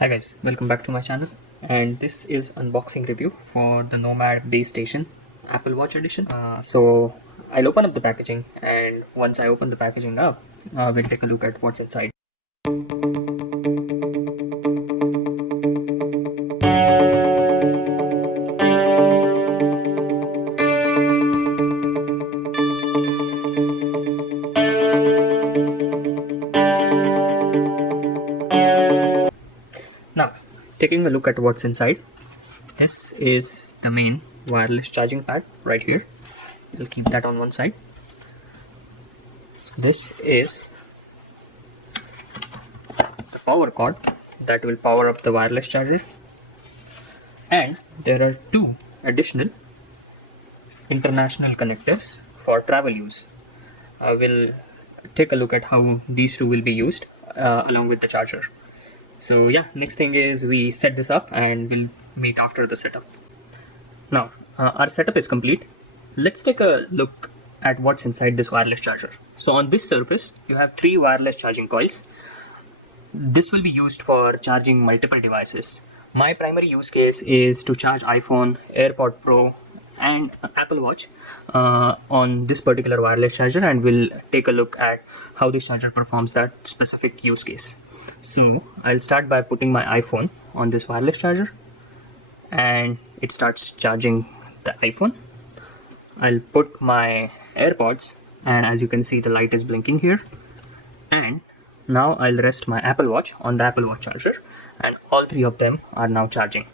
Hi guys, welcome back to my channel, and this is unboxing review for the Nomad base station Apple Watch edition. So I'll open up the packaging, and once I open the packaging up, we'll take a look at what's inside. Now, taking a look at what's inside, this is the main wireless charging pad right here. We'll keep that on one side. This is a power cord that will power up the wireless charger, and there are two additional international connectors for travel use. We'll take a look at how these two will be used along with the charger. So yeah, next thing is we set this up and we'll meet after the setup. Now our setup is complete. Let's take a look at what's inside this wireless charger. So on this surface you have three wireless charging coils. This will be used for charging multiple devices. My primary use case is to charge iPhone, AirPod Pro and Apple Watch on this particular wireless charger, and we'll take a look at how this charger performs that specific use case. So I'll start by putting my iPhone on this wireless charger and it starts charging the iPhone. I'll put my AirPods and as you can see the light is blinking here, and now I'll rest my Apple Watch on the Apple Watch charger and all three of them are now charging.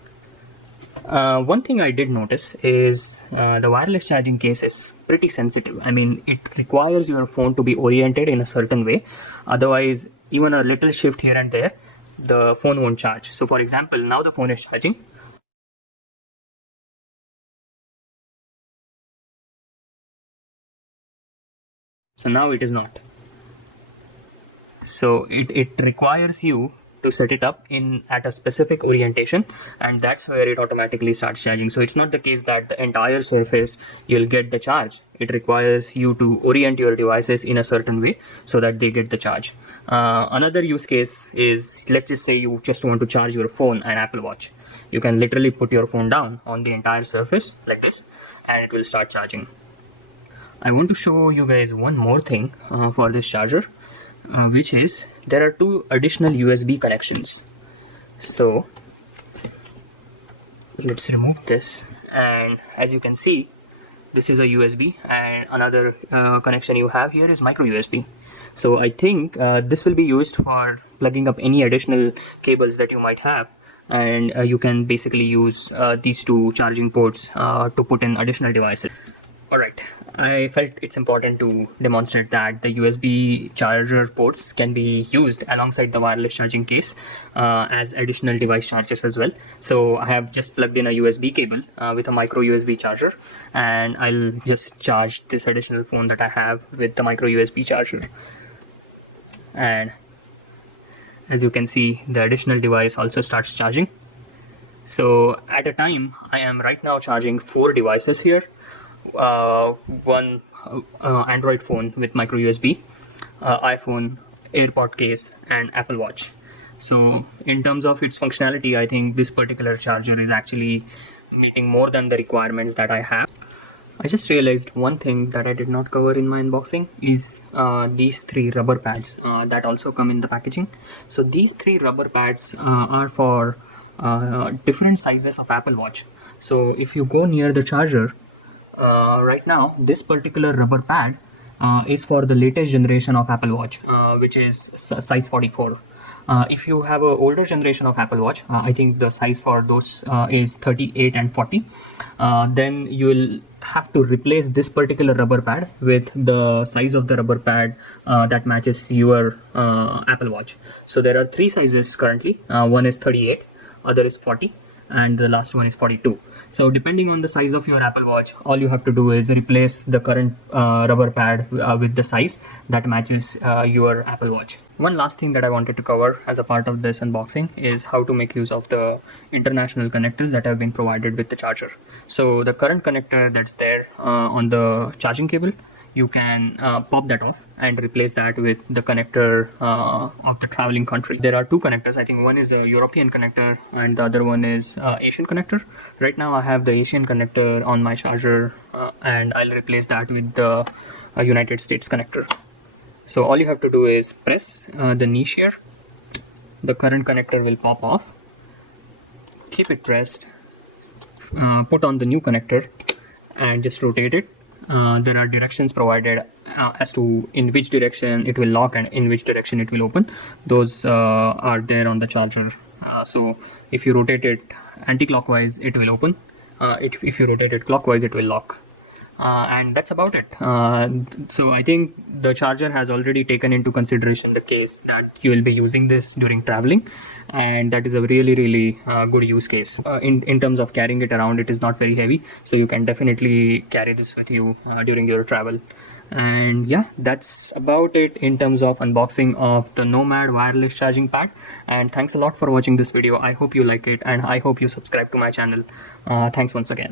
One thing I did notice is the wireless charging case is pretty sensitive. I mean, it requires your phone to be oriented in a certain way. Otherwise, even a little shift here and there, the phone won't charge. So for example, now the phone is charging. So now it is not. So it requires you to set it up in at a specific orientation, and that's where it automatically starts charging. So it's not the case that the entire surface you'll get the charge. It requires you to orient your devices in a certain way so that they get the charge. Another use case is, let's just say you just want to charge your phone and Apple Watch. You can literally put your phone down on the entire surface like this and it will start charging. I want to show you guys one more thing for this charger, which is there are two additional USB connections. So let's remove this, and as you can see, this is a USB, and another connection you have here is micro USB. So I think this will be used for plugging up any additional cables that you might have, and you can basically use these two charging ports to put in additional devices. Alright, I felt it's important to demonstrate that the USB charger ports can be used alongside the wireless charging case as additional device chargers as well. So I have just plugged in a USB cable with a micro USB charger, and I'll just charge this additional phone that I have with the micro USB charger. And as you can see, the additional device also starts charging. So at a time, I am right now charging 4 devices here. One Android phone with micro USB, iPhone, AirPod case and Apple Watch. So in terms of its functionality, I think this particular charger is actually meeting more than the requirements that I have. I just realized one thing that I did not cover in my unboxing is these 3 rubber pads that also come in the packaging. So these 3 rubber pads are for different sizes of Apple Watch. So if you go near the charger, right now this particular rubber pad is for the latest generation of Apple Watch, which is size 44. If you have an older generation of Apple Watch, I think the size for those is 38 and 40, then you will have to replace this particular rubber pad with the size of the rubber pad that matches your Apple Watch. So there are 3 sizes currently. One is 38, other is 40, and the last one is 42. So depending on the size of your Apple Watch, all you have to do is replace the current rubber pad with the size that matches your Apple Watch. One last thing that I wanted to cover as a part of this unboxing is how to make use of the international connectors that have been provided with the charger. So the current connector that's there on the charging cable you can pop that off and replace that with the connector of the traveling country. There are two connectors. I think one is a European connector and the other one is Asian connector. Right now I have the Asian connector on my charger, and I'll replace that with the United States connector. So all you have to do is press the niche here. The current connector will pop off. Keep it pressed. Put on the new connector and just rotate it. There are directions provided as to in which direction it will lock and in which direction it will open. Those are there on the charger. So if you rotate it anti-clockwise, it will open. If you rotate it clockwise, it will lock. And that's about it. So I think the charger has already taken into consideration the case that you will be using this during traveling, and that is a really good use case. In terms of carrying it around, it is not very heavy, so you can definitely carry this with you during your travel. And yeah, that's about it in terms of unboxing of the Nomad wireless charging pad. And thanks a lot for watching this video. I hope you like it, and I hope you subscribe to my channel. Thanks once again.